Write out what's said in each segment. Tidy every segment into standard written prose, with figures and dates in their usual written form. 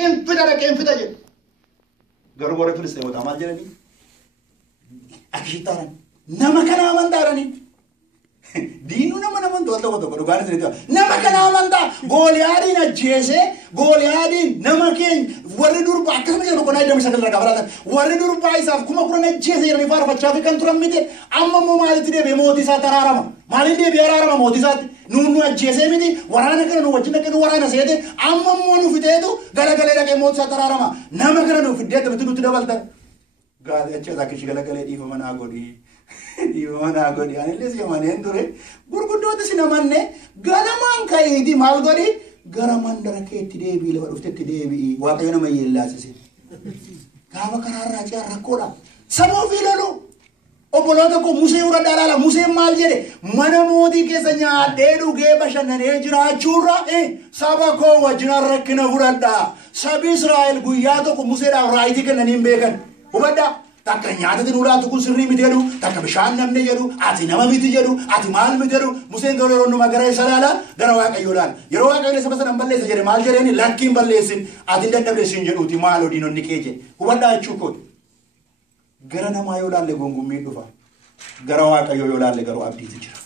كم فدا جد قرب ورا فلسطين وتعمل جرني أكيد ترى نما كنا من دارني دينو نما دوت لو غاني سنتو نما كنا من دا غوليادين أجيسه غوليادين نما كين وردور باكم يا ركنا يدم شكل ركابرات وردور بايساف كم كنا أجيسه يعني فار بتشافي كان ترى ميته أما مو مالي تري بموتي سات ترارم مالي تري بيرارم موتي سات نونو أجيسه ميته ورانا كنا نوجدنا كنا ورانا سيده أما مو نفيده غلا غلا لك موت سات ترارم نما كنا نفيده تبتدو تدبلت قال أجيسه ذاك شيء غلا غلا دي فمن أقولي Iwana godi anilles yamanen dure gurguddo tsinamane galaman kayidi mal godi garaman darake tidebi le wadufte tidebi waqayna mayellasise kaba karara ja rakola samo filalo oboloda ko muse ura dalala muse mal jede mana modi ke sanya dedu ge bashanane jira chura saba ko wajna rakna hurada sabi israel guyato ko muse da raiti ke nanim bekan ubada takanyada de nura tukun sirri miteru takabshan namne jeru ati nama miti jeru ati mal miteru musen doloro no magara salala garawa kayolal yerowa kayole sabasa namballe jere mal jere ni lakkim ballesin ati ndadde sin jeru ti malo dino nikeje ubada chuko garana mayolal le gongumi dufa garawa kayolal le garo abdi tijira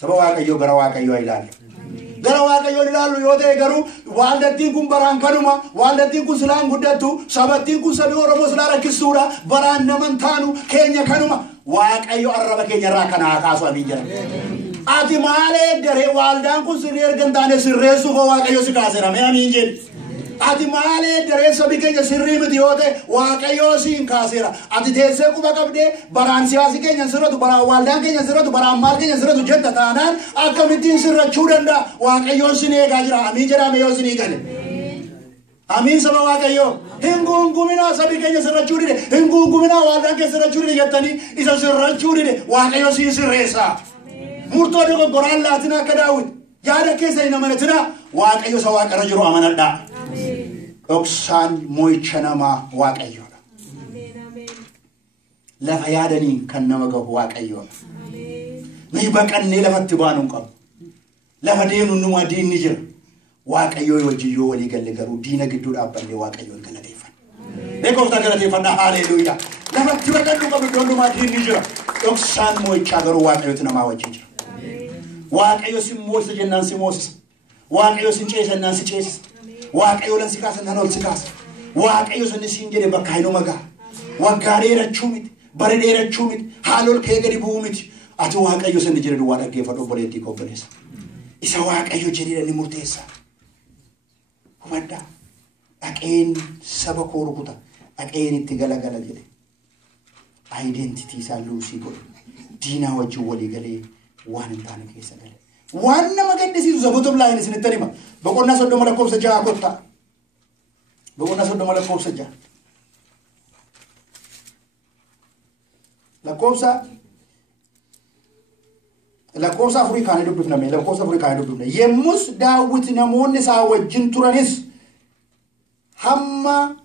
sabawa kayo garawa kayo ilal garawa kayo ilal yode garu waldatin kum baran kanuma waldatin kum salam guddatu sabatin kum sabi oromo salara kisura baran namantanu kenya kanuma wa kayo araba kenya rakana akaso abijara ati male dere waldan kum sirer gandane sirresu wa kayo sikasera me aminjel ati male dere sabi kenya sirri mitiyote wa kayo sin kasera ati tese ku bakabde baran siasi kenya siratu bara waldan kenya siratu bara mal kenya siratu jetta tanan akamitin sirra chudanda wa kayo sine gajira aminjera me yo sine gale amin sama wa kayo hingungumina sabi kenya sirra chudide hingungumina waldan kenya sirra chudide jettani isa sirra chudide wa kayo sin sirresa murto de goran latina kadawit yada kesa ina manatina wa kayo sawa karajuru amanada Oksan moichanama waqayyoda lafa yaadani kan nama gahu waqayyoda ni baqanne lafatti baanun qab lafa deenu numa diinni jira waqayyo wajiyyo wali galle garu diina giddu dhaabbanne waqayyo galateeffan beekofta galateeffan haleluya lafatti baqannu qabu donduma diinni jira oksan moicha garu waqayyo nama wajji jira waqayyo simmoos jennan simmoos waqayyo sinceesannan sincees waaqayyo lan sikas nan ol sikas waaqayyo san sinjede bakayno maga wagareera chumit bareera chumit halol kegadi buumit ati waaqayyo san jere duwa dagge fado boleti ko benes isa waaqayyo jere ni murtesa wada aqeen sabako rukuta aqeen itti galagala jede identity sa lusi ko dina wajju wali gale wan tan kesa gale وانا ما قد نسيت زبطوا بلا هني سنة تريما بقولنا صدق ملا كوب سجى أكوتا بقولنا صدق ملا كوب سجى لا كوب سا أفريقيا هني دوبنا مي لا كوب سا أفريقيا هني دوبنا يموس داوت نمون نسا وجنتورانيس همما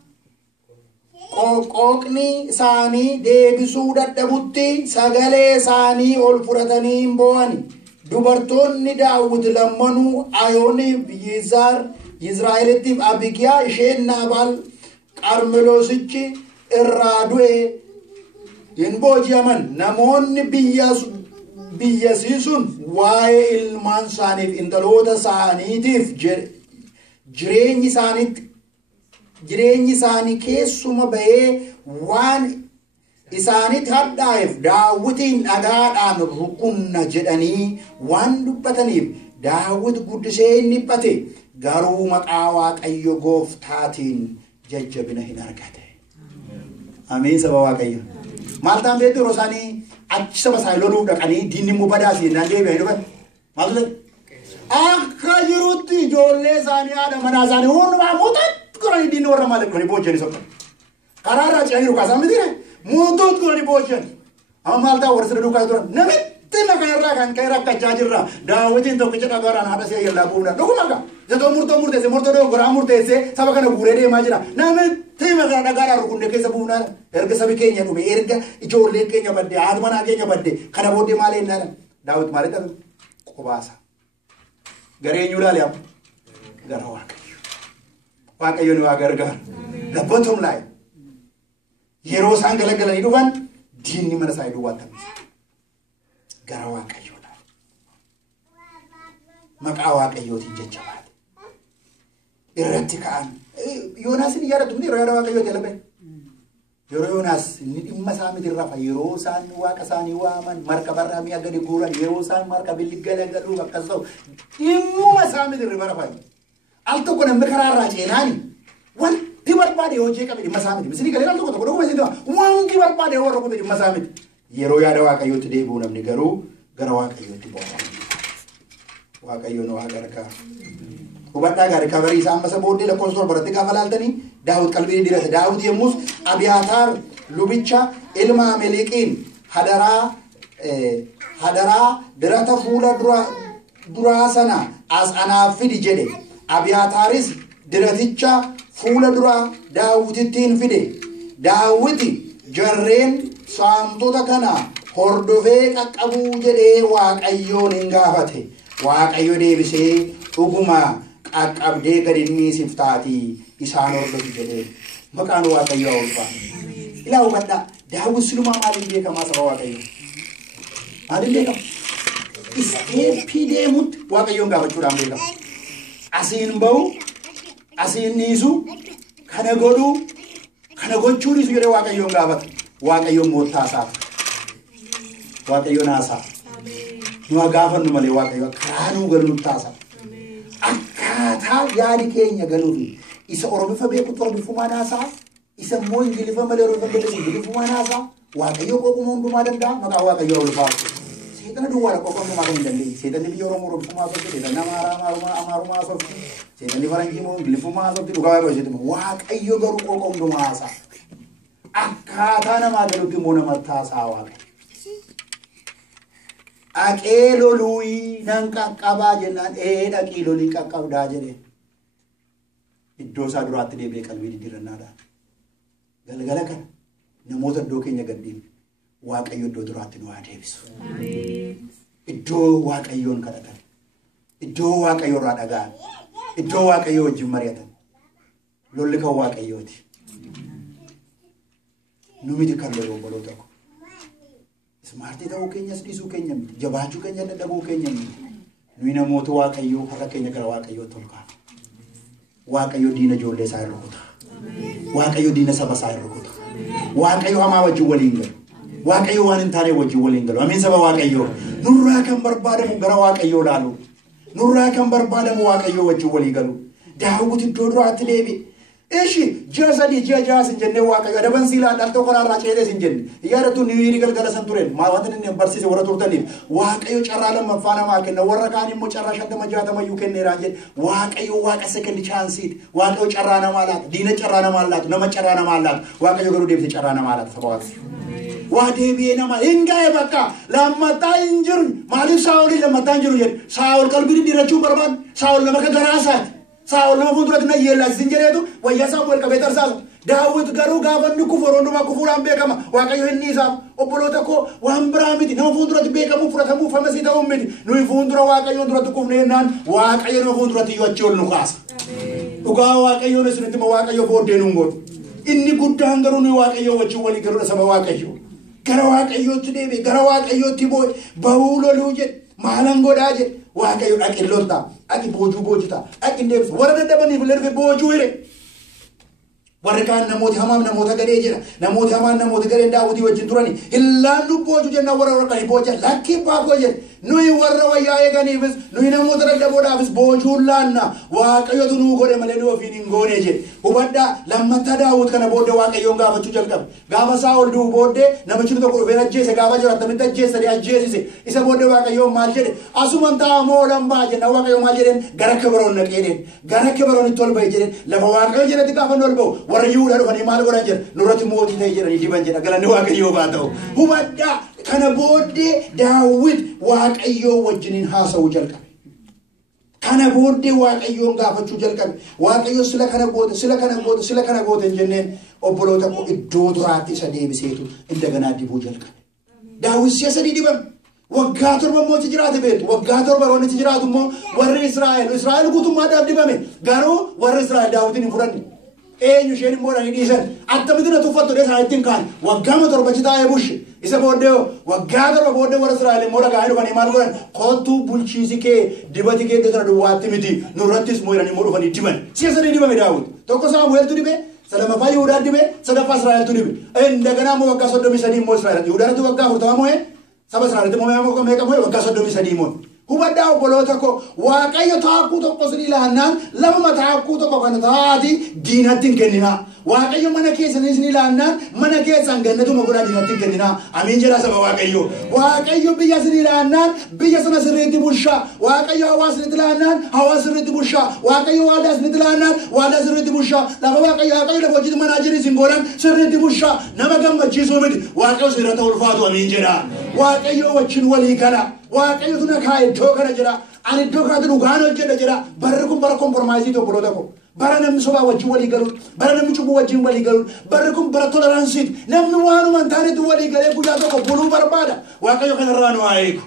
قوقني ساني ديبسودة دبوتي سغالي ساني أولفرتاني مبواني dubartoonni daawud lammanu ayoni bizar Israelitif abigiya isheen nabal qarmelosichi irraadue yenbojiaman namonni biyyasisun waa'ee ilmaan saaniif intaloota saaniitiif jireenyi saanii keessuma bahee waan isaanit haddaa'eef daawwitiin dhagaadhaan rukunna jedhanii waan dubbataniif daawwit guddisee inni dhiphate garuu maqaa waaqayyo gooftaatiin jajjabina hin argate amiin saba waaqayyo maaltaan beektu yeroo isaanii achi saba isaa loluuf dhaqanii diinni immoo badaasii naan deebi'anii dhufan maaltu akka jirutti ijoollee isaanii haadha manaa isaanii hundumaa muutatti goranii diinni warra maal godhanii boojjanii sokka karaarraa ce'anii dhukaasaa mitiire موتوت كوني بوشن أما مالتا ورسل دوكا تورا نمت مكانرا كان كيرا كجاجرا داوتين تو كجا كغارا نادا سي يلا بونا دوكما جدو مرتو سي مرتو دو غرا مرتو سي سبا كان غوري ماجرا نمت مكانا غارا ركون كيسا بونا ارغ سبي كينيا دومي ارغ اجولي كينيا بدي ادمنا كينيا بدي كانا بودي مالي نانا داوت مالتا قباسا غري نيولا ليام غرا واك waaqayyo nu gargaaru. The bottom line. Yeroo isaan galagalanii dhufan diinni mana isaa hidhuu waanta gara waaqayyoodha. Maqaa waaqayyootiin jecha baate. Irratti ka'an. Yoonaas ni yaadatu ni yeroo waaqayyoo jala ba'e. Yeroo Yoonaas ni dhimma isaa miti rafa yeroo isaan waaqa isaanii waaman markabarraa mi'a gadi guuran yeroo isaan markabilli galagaluuf akkas ta'u dhimmuma isaa miti rafa. Al tokko namni karaarraa ceenaani wanti barbaade hojii qabe dhimma isaa miti. Misiri galee al tokko tokko dhuguma isin wanti barbaade warra qote dhimma isaa miti. Yeroo yaada waaqayyootti deebi'u namni garuu gara waaqayyootti boona. Waaqayyoon waa gargaara. Hubadhaa gaarii kabarii isaa amma isa booddee lakkoofsa torbaratti gaafa laaltanii Daawit qalbii dirate. Daawit yemmus Abiyaataar lubicha ilma Amaleeqiin hadaraa dirata fuula duraa sana as anaaf fidi jedhe. Abiyaataaris diraticha fuula duraa Daawitittiin fide. Daawiti jarreen saamtota kana hordofee qaqqabuu jedhee Waaqayyoon hin gaafate. Waaqayyo deebisee dhuguma qaqqabdee gadinni siftaatii isaan hordofi jedhee maqaan waaqayyoo ulfa. Ilaa hubadhaa Daawit silumaa maaliin beekamaa saba waaqayyo? Maaliin beekama? Isteeppii deemutti waaqayyoon gaafachuudhaan beekama. Asiin bahu, asiin dhiisu, kana godhuu, kana gochuu dhiisu jedhee waaqayyoon gaafata. Waaqayyoon moottaa isaa. Waaqayyoon haasaa. Nu gaafannu malee waaqayyo kaanuu galuu taasa. Akkaataa yaadi keenya galuufi isa Oromifa beekutti Oromifumaan haasaa isa immoo Ingilifa malee Oromifa beekutti Ingilifumaan haasaa waaqayyo qoquma hundumaa danda'a maqaa waaqayyo ulfaatu. Seexana duwwaadha qoquma hundumaa kan hin dandeenye. Seexanni biyya Oromoo Oromifumaa softi, seexanni Amaarumaa softi, seexanni Faranjii immoo Ingilifumaa softi dhugaa waaqayyo seexanni waaqayyo garuu qoquma hundumaa haasaa. Akkaataa namaa galuutti immoo namatti haasaa waaqayyo. Aqeelo luyi nan qaqqabaa jennaan dhaqii lolii qaqqabdaa jedhe iddoo isaa duraatti deebi'ee qalbii diddiirannaadhaan galgala kana namoota iddoo keenya gadhiin waaqayyo iddoo duraatti nu haa deebisu. Iddoo waaqayyoon kadhatan iddoo waaqayyo irraa dhaga'an iddoo waaqayyo wajjin mari'atan lolli kan waaqayyooti. Nu miti kan loluu obboloota ko. Smartii ta'uu keenyas dhiisuu keenya miti. Jabaachuu keenya dadhabuu keenya miti. Nuyi namoota waaqayyoo harka keenya gara waaqayyootti ol kaa'u. Waaqayyo diina ijoollee isaa rukuta. Waaqayyo diina saba isaa rukuta. Waaqayyo hamaa wajjin waliin galu. Waaqayyo waan hin taane wajjin waliin galu. Amiin saba waaqayyoo. Nurraa kan barbaadamu gara waaqayyoo laalu. Nurraa kan barbaadamu waaqayyoo wajjin walii galu. Daawit iddoo duraatti deebi'e. Eeshi jaasadi jaasin jenne waaqayyo adaban siilaa dhaltoo karaarraa ceetee sin jenne yaadatu niwiiri galgala san tureen wanti inni barsiise warra turtaniif waaqayyo carraa lammaffaa namaa kenna warra kaan immoo carraa 50-60 kenneeraan jedhe waaqayyo waaqa sekendi chaansiiti waaqayyo carraa namaa laata diina carraa namaa laatu nama carraa namaa laatu waaqayyo garuu deebisee carraa namaa laata saba waaqsi waa deebi'ee nama hingaa'e bakka lammataa hin jiru maaliif saa'olii lammataa hin jiru jedhe saa'ol qalbii diddiirachuu barbaadu saa'ol nama ka garaasaati. Saa'ol nama fuulduratti na yeellasisin jedheetu wayyaa Saamu'eel qabee tarsaasu. Daawit garuu gaafa inni kufuun hundumaa kufuudhaan beekama. Waaqayyo inni isaaf obboloota koo waan biraa miti. Nama fuulduratti beekamuu fudhatamuu famasii ta'uu miti. Nuyi fuuldura waaqayyoon duratti kufnee jennaan waaqayyo nama fuulduratti yoo achi ol nu kaasa. Dhugaa waaqayyoon isinitti ma waaqayyo booddee nuun godhu. Inni guddaan garuu nuyi waaqayyoo wajjin walii galuudha saba waaqayyoo. Gara waaqayyootti deebi'e gara waaqayyootti bahuu loluu jedhe maalan godhaa jedhe. Waaqayyo dhaqin loltaa dhaqi boojuu boojita dhaqin deebisa warra dadhabaniif illee dhufe boojuu hire warri kaan namooti hamaam namoota gadhee jira namooti hamaan namoota gadheen Daawitii wajjin turani illaan nu booju jenna warra warqanii boojan lakkii baakoo jedhe nuyi warra wayyaa eeganiifis nuyi namoota dadhaboodhaafis boojuun laanna waaqayyotu nuu godhe malee nu ofiin hin goone jedhe hubadhaa lammataa Daawit kana booddee waaqayyoon gaafachuu jalqabe gaafa Saa'ol du'u booddee namichi tokko dhufee ajjeese gaafa jiru attamitti ajjeesse ajjeesise isa booddee waaqayyoon maal jedhe asuman taa'amoo lambaa jenna waaqayyo maal jedheen gara Kebroon naqeedheen gara Kebroon itti ol ba'e jedheen lafa waaqayyo jedhetti gaafa ol ba'u warra Yihuudaa dhufanii maal godhan jedhe nurratti mootii ta'e jedhanii diban jedha galanni waaqayyoo haa ta'u hubadhaa kana booddee Daawit waaqayyoo wajjiniin haasa'uu jalqabe. Kana booddee waaqayyoon gaafachuu jalqabe. Waaqayyo sila kana goote hin jenneen obboloota koo iddoo duraatti isa deebiseetu indaganaa dibuu jalqabe. Daawit si'a sadii dibame. waggaa torba mootii jiraate beektu waggaa torba roonni jiraatu immoo warri Israa'el guutummaadhaan dibame garuu warri Israa'el Daawitin hin fudhanne eenyu isheen immoo dhanii dhiisan attamitti tuffattu dheesaa ittiin kaan waggaa torba citaa'ee bushe isa booddee waggaa torba booddee warri Israa'el immoo dhagaa dhufanii maal godhan kottuu bulchiisi kee dibati kee dheetana duwwaatti miti nurrattis moo'iranii immoo dhufanii diban siyaasanii dibame Daawit tokko Saamu'eeltu dibe sadaffaffaa Yihuudaan dibe sadaffaa Israa'eltu dibe indagana immoo waggaa 33 immoo Israa'el Yihuudaantu waggaa 40 moo'e saba Israa'el immoo meeqa moo'e waggaa 33 moo'e hubaddaa obboloota koo waaqayyo taakkuu tokko sin ilaannaan lama taakkuu tokko kana taati diinatti hin kenninaa waaqayyo mana keessanii sin ilaannaan mana keessan gannatuma godhaa diinatti hin kenninaa amiin jedha saba waaqayyo biyya sin ilaannaan biyya sana sirriitti bulchaa waaqayyo hawaasa sirriitti ilaannaan hawaasa sirriitti bulchaa waaqayyo waadaa sirriitti ilaannaan waadaa sirriitti bulchaa lafa waaqayyo lafa hojii manaa jiru sin godhan sirriitti bulchaa nama gammachiisuu miti waaqayyo sirriitti ulfaatu amiin jedha waaqayyo wajjin walii gala waaqayyo tuna kaa'e iddoo kana jira ani iddoo kanatti dhugaan hojjedha jira barri kun bara kompormaayisii obboloota koo bara namni sobaa wajjin walii galuun bara namni cubbuu wajjin walii galuun barri kun bara toleransiiti namni waanuma hin taanetti walii galee guyyaa tokko buluu barbaada waaqayyo kanarraa nu haa eegu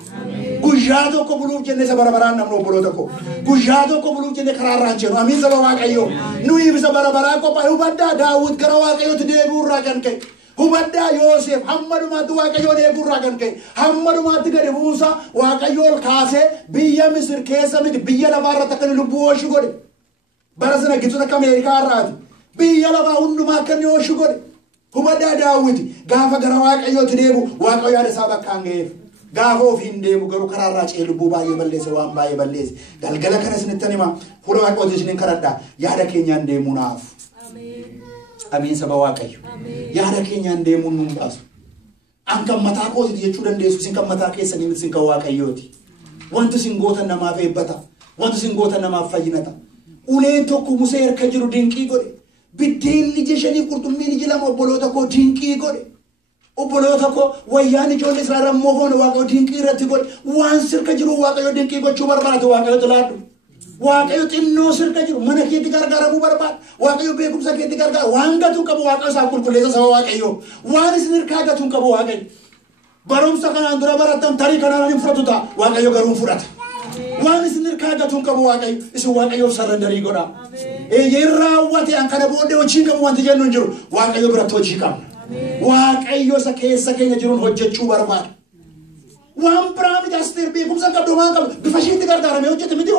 guyyaa tokko buluuf jenne isa bara baraan namni obboloota koo guyyaa tokko buluuf jenne karaarraa hin jennu amiin saba waaqayyo nuyi isa bara baraa qophaa hubaddaa Daawit gara waaqayyootti deebi'uurraa kan ka'e hubaddaa Yoosef hammadumaatti waaqayyoon eeguurraa kan ka'e hammadumaatti gadi buusa waaqayyoon kaasee biyya Misir keessa miti biyya lafaarratti akka inni lubbuu oolchu godhe bara sana gituun akka Ameerikaa irraati biyya lafaa hundumaa akka inni oolchu godhe hubaddaa Daawit gaafa gara waaqayyootti deebu waaqayyo yaada isaa bakkaan ga'eef gaafa ofiin deemu garuu karaarraa ce'ee lubbuu baay'ee balleesse waan baay'ee balleesse galgala kana isinittan hima fuula waaqayyooti isinin kadhadhaa yaada keenyaan deemuu naaf amiin saba waaqayyo yaada keenyaan deemuun nuun baasu an kan mataa kooti jechuu dandeessu isin kan mataa keessanii miti isin kan waaqayyooti wanti isin gootan namaaf eebbata wanti isin gootan namaaf fayyinata uleen tokko Musee harka jiru dinqii godhe biddeenni ija shanii qurxummiin ija lama obboloota koo dinqii godhe obboloota koo wayyaan ijoollee Israa'el ammoo hoona waaqayyo dinqii irratti godhe waan sirka jiru waaqayyo dinqii gochuu barbaadu waaqayyo tilaadhu waaqayyo xinnoo sirka jiru mana keetti gargaaramuu barbaada waaqayyo beekumsa keetti gargaara waan gatuun qabu waaqayyo isaa qulqulleessa saba waaqayyo waan isin hirkaa gatuun qabu waaqayyo barumsa kanaan dura barattan tarii kanaan hin fudhatu ta'a waaqayyo garuu fudhata waan isin hirkaa gatuun qabu waaqayyo isin waaqayyoof sarrandarii godha eeyyeen raawwate an kana booddee hojii qabu wanti jennu hin jiru waaqayyo biratti hojii qabna waaqayyo isa keessa keenya jiruun hojjechuu barbaada waan biraa miti Asteer beekumsa qabdu waan qabdu bifa isheetti gargaaramee hojjete miti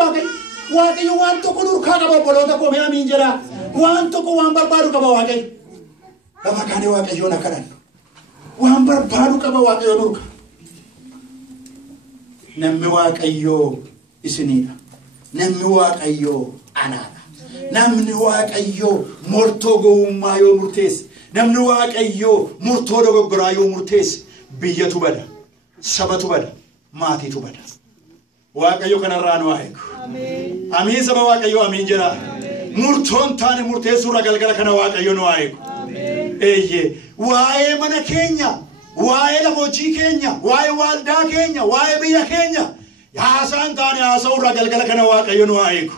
waaqayyo waan tokko nurkaa qaba obboloota koo mee amiin jedhaa waan tokko waan barbaadu qaba waaqayyo lafa kaanii waaqayyoon akka dhannu waan barbaadu qaba waaqayyo nurka namni waaqayyoo isiniidha namni waaqayyoo anaadha namni waaqayyoo murtoo gowwummaa yoo murteesse namni waaqayyoo murtoo dogoggoraa yoo murteesse biyyatu bada sabatu bada maatiitu bada waaqayyo kanarraa nu haa eegu amiin saba waaqayyo amiin jedhaa murtoon taane murteessuurra galgala kana waaqayyo nu haa eegu eeyyee waa'ee mana keenya waa'ee lafa hojii keenya waa'ee waldaa keenya waa'ee biyya keenya haasaan taane haasa'uurra galgala kana waaqayyo nu haa eegu